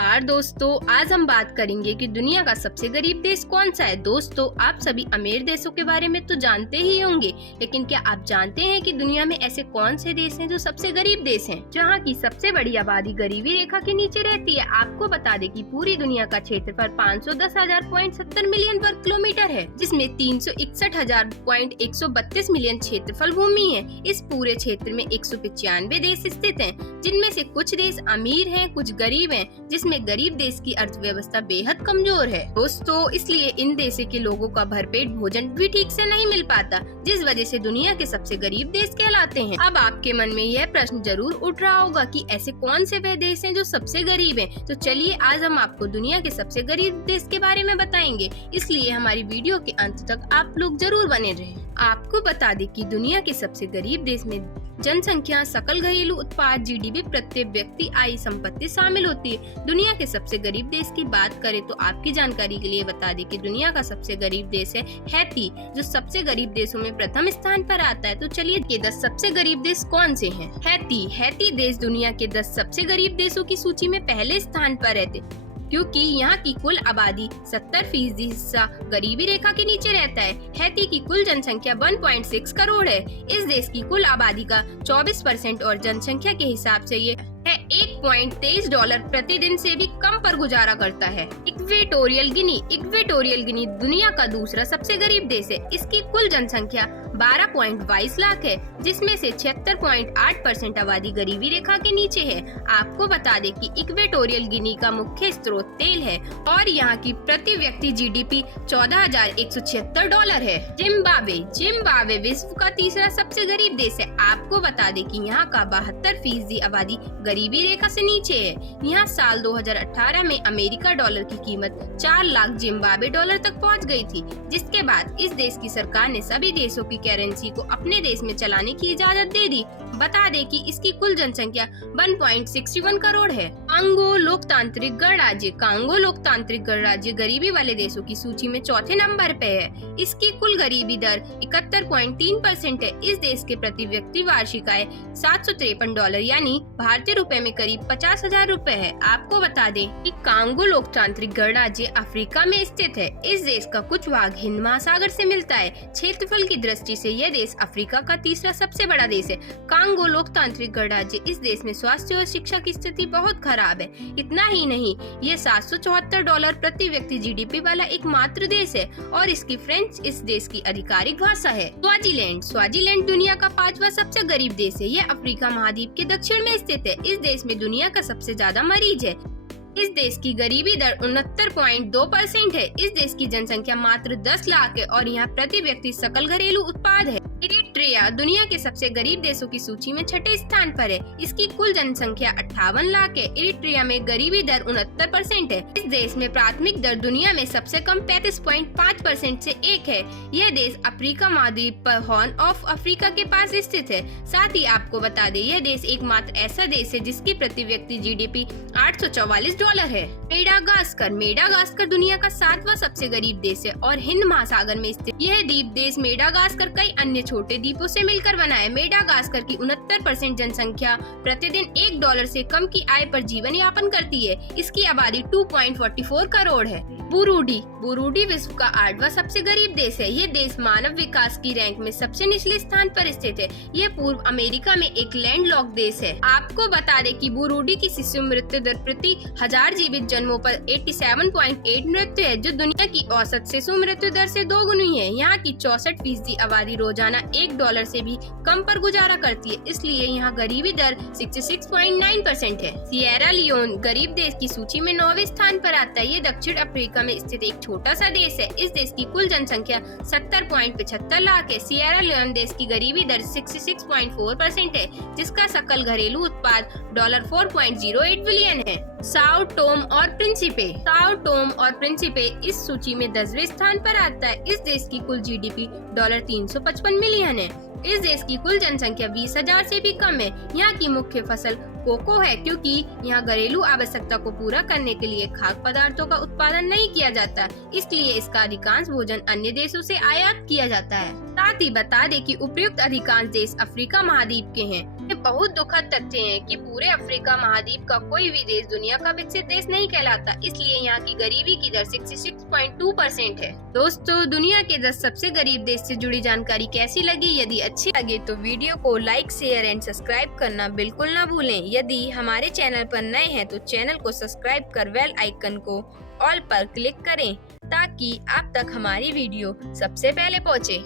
नमस्कार दोस्तों, आज हम बात करेंगे कि दुनिया का सबसे गरीब देश कौन सा है। दोस्तों, आप सभी अमीर देशों के बारे में तो जानते ही होंगे, लेकिन क्या आप जानते हैं कि दुनिया में ऐसे कौन से देश हैं जो सबसे गरीब देश हैं, जहां की सबसे बड़ी आबादी गरीबी रेखा के नीचे रहती है। आपको बता दें कि पूरी दुनिया का क्षेत्रफल 510,000.70 मिलियन वर्ग किलोमीटर है, जिसमें 361,000.132 मिलियन क्षेत्रफल भूमि है। इस पूरे क्षेत्र में 195 देश स्थित हैं, जिनमें से कुछ देश अमीर हैं, कुछ गरीब हैं, जिसमें गरीब देश की अर्थव्यवस्था बेहद कमजोर है। दोस्तों, इसलिए इन देशों के लोगों का भरपेट भोजन भी ठीक से नहीं मिल पाता, जिस वजह से दुनिया के सबसे गरीब देश कहलाते हैं। अब आपके मन में यह प्रश्न जरूर उठ रहा होगा कि ऐसे कौन से वह देश हैं जो सबसे गरीब हैं। तो चलिए आज हम आपको दुनिया के सबसे गरीब देश के बारे में बताएंगे, इसलिए हमारी वीडियो के अंत तक आप लोग जरूर बने रहें। आपको बता दें कि दुनिया के सबसे गरीब देश में जनसंख्या, सकल घरेलू उत्पाद, जीडीपी, प्रत्येक व्यक्ति आय, संपत्ति शामिल होती है। दुनिया के सबसे गरीब देश की बात करें तो आपकी जानकारी के लिए बता दें कि दुनिया का सबसे गरीब देश है हैती, जो सबसे गरीब देशों में प्रथम स्थान पर आता है। तो चलिए ये 10 सबसे गरीब देश कौन से हैं। हैती देश दुनिया के 10 सबसे गरीब देशों की सूची में पहले स्थान पर रहते, क्योंकि यहाँ की कुल आबादी 70% हिस्सा गरीबी रेखा के नीचे रहता है। हैती की कुल जनसंख्या 1.6 करोड़ है। इस देश की कुल आबादी का 24% और जनसंख्या के हिसाब से ये है $1.23 प्रतिदिन से भी कम पर गुजारा करता है। इक्वेटोरियल गिनी दुनिया का दूसरा सबसे गरीब देश है। इसकी कुल जनसंख्या 12.22 लाख है, जिसमें से 76.8% आबादी गरीबी रेखा के नीचे है। आपको बता दें कि इक्वेटोरियल गिनी का मुख्य स्रोत तेल है और यहाँ की प्रति व्यक्ति जीडीपी $14,176 है। जिम्बाब्वे विश्व का तीसरा सबसे गरीब देश है। आपको बता दें कि यहाँ का 72% आबादी गरीबी रेखा से नीचे है। यहाँ साल 2018 में अमेरिका डॉलर की कीमत 4 लाख जिम्बाब्वे डॉलर तक पहुँच गई थी, जिसके बाद इस देश की सरकार ने सभी देशों की करेंसी को अपने देश में चलाने की इजाजत दे दी। बता दें कि इसकी कुल जनसंख्या 1.61 करोड़ है। कांगो लोकतांत्रिक गणराज्य गरीबी वाले देशों की सूची में चौथे नंबर पे है। इसकी कुल गरीबी दर 71.3% है। इस देश के प्रति व्यक्ति वार्षिक आय $753 यानी भारतीय रुपए में करीब 50,000 रुपए है। आपको बता दें कि कांगो लोकतांत्रिक गणराज्य अफ्रीका में स्थित है। इस देश का कुछ भाग हिंद महासागर से मिलता है। क्षेत्रफल की दृष्टि से यह देश अफ्रीका का तीसरा सबसे बड़ा देश है। कांगो लोकतांत्रिक गणराज्य इस देश में स्वास्थ्य और शिक्षा की स्थिति बहुत खराब है। इतना ही नहीं, ये $774 प्रति व्यक्ति जीडीपी वाला एकमात्र देश है और इसकी फ्रेंच इस देश की आधिकारिक भाषा है। स्वाजीलैंड दुनिया का 5वां सबसे गरीब देश है। यह अफ्रीका महाद्वीप के दक्षिण में स्थित है। इस देश में दुनिया का सबसे ज्यादा मरीज है। इस देश की गरीबी दर 69.2% है। इस देश की जनसंख्या मात्र 10 लाख है और यहाँ प्रति व्यक्ति सकल घरेलू उत्पाद है। इरिट्रिया दुनिया के सबसे गरीब देशों की सूची में छठे स्थान पर है। इसकी कुल जनसंख्या 58 लाख है। इरिट्रिया में गरीबी दर 69% है। इस देश में प्राथमिक दर दुनिया में सबसे कम 35.5% से 1 है। यह देश अफ्रीका महाद्वीप पर हॉर्न ऑफ अफ्रीका के पास स्थित है। साथ ही आपको बता दें, यह देश एकमात्र ऐसा देश है जिसकी प्रति व्यक्ति जीडीपी $844 है। मेडागास्कर दुनिया का 7वां सबसे गरीब देश है और हिंद महासागर में स्थित यह द्वीप देश मेडागास्कर कई अन्य छोटे द्वीपों से मिलकर बना है। मेडागास्कर की 69% जनसंख्या प्रतिदिन $1 से कम की आय पर जीवन यापन करती है। इसकी आबादी 2.44 करोड़ है। बुरुंडी विश्व का 8वां सबसे गरीब देश है। ये देश मानव विकास की रैंक में सबसे निचले स्थान पर स्थित है। ये पूर्व अमेरिका में एक लैंडलॉक देश है। आपको बता दें कि बुरुंडी की शिशु मृत्यु दर प्रति 1000 जीवित जन्मों पर 87.8 मृत्यु है, जो दुनिया की औसत शिशु मृत्यु दर से 2 गुनी है। यहाँ की 64% आबादी रोजाना $1 से भी कम पर गुजारा करती है, इसलिए यहाँ गरीबी दर 66.9% है। सिएरा लियोन गरीब देश की सूची में 9वें स्थान पर आता है। ये दक्षिण अफ्रीका में स्थित एक छोटा सा देश है। इस देश की कुल जनसंख्या 70.75 लाख है। सिएरा लियोन देश की गरीबी दर 66.4% है, जिसका सकल घरेलू उत्पाद $4.08 बिलियन है। साओ टोम और प्रिंसिपे इस सूची में 10वें स्थान पर आता है। इस देश की कुल जीडीपी $355 मिलियन है। इस देश की कुल जनसंख्या 20,000 से भी कम है। यहाँ की मुख्य फसल कोको है, क्योंकि यहाँ घरेलू आवश्यकता को पूरा करने के लिए खाद्य पदार्थों का उत्पादन नहीं किया जाता, इसलिए इसका अधिकांश भोजन अन्य देशों से आयात किया जाता है। साथ ही बता दें कि उपयुक्त अधिकांश देश अफ्रीका महाद्वीप के हैं। ये बहुत दुखद तथ्य है कि पूरे अफ्रीका महाद्वीप का कोई भी देश दुनिया का विकसित देश नहीं कहलाता, इसलिए यहाँ की गरीबी की दर 66.2% है। दोस्तों, दुनिया के 10 सबसे गरीब देश से जुड़ी जानकारी कैसी लगी? यदि अच्छी लगे तो वीडियो को लाइक, शेयर एंड सब्सक्राइब करना बिल्कुल न भूलें। यदि हमारे चैनल पर नए हैं तो चैनल को सब्सक्राइब कर बेल आइकन को ऑल पर क्लिक करें ताकि आप तक हमारी वीडियो सबसे पहले पहुँचे।